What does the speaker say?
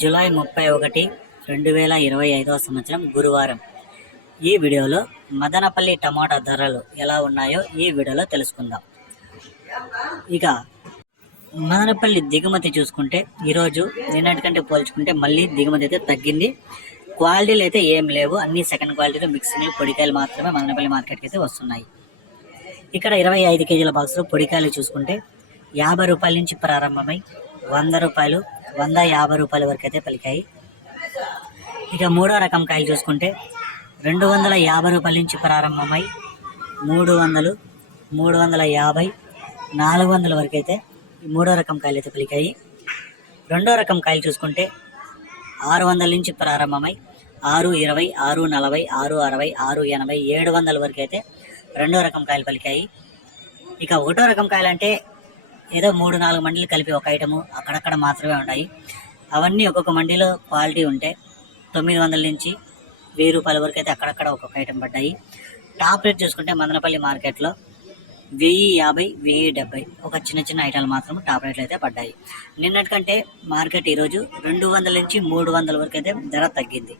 July 31, 2025 సంవత్సరం గురువారం. ఈ వీడియోలో మదనపల్లి టమాటా ధరలు ఎలా ఉన్నాయో ఈ వీడియోలో తెలుసుకుందాం. ఇక మదనపల్లి దిగుమతి చూసుకుంటే ఈరోజు నిన్నటికంటే పోల్చుకుంటే మళ్ళీ దిగుమతి అయితే తగ్గింది. క్వాలిటీలు అయితే ఏం లేవు, అన్ని సెకండ్ క్వాలిటీలో మిక్సింగ్ పొడికాయలు మాత్రమే మదనపల్లి మార్కెట్కి అయితే వస్తున్నాయి. ఇక్కడ 25 కేజీల బాక్స్లో పొడికాయలు చూసుకుంటే 50 రూపాయల నుంచి ప్రారంభమై 100 రూపాయలు, 150 రూపాయల వరకు అయితే పలికాయి. ఇక మూడో రకం కాయలు చూసుకుంటే 250 రూపాయల నుంచి ప్రారంభమై 300, 350, 400 వరకు అయితే ఈ మూడో రకం కాయలు అయితే పలికాయి. రెండో రకం కాయలు చూసుకుంటే 600 నుంచి ప్రారంభమై 620, 640, 660, 680, 700 వరకు అయితే రెండో రకం కాయలు పలికాయి. ఇక ఒకటో రకం కాయలు అంటే ఏదో 3-4 మండీలు కలిపి ఒక ఐటము అక్కడక్కడ మాత్రమే ఉన్నాయి. అవన్నీ ఒక్కొక్క మండీలో క్వాలిటీ ఉంటే 900 నుంచి 1000 రూపాయల వరకు అయితే అక్కడక్కడ ఒక్కొక్క ఐటమ్ పడ్డాయి. టాప్ రేట్ చూసుకుంటే మదనపల్లి మార్కెట్లో 1050, 1070 ఒక చిన్న చిన్న ఐటాలు మాత్రం టాప్ రేట్లు అయితే పడ్డాయి. నిన్నటికంటే మార్కెట్ ఈరోజు 200 నుంచి 300 వరకు అయితే ధర తగ్గింది.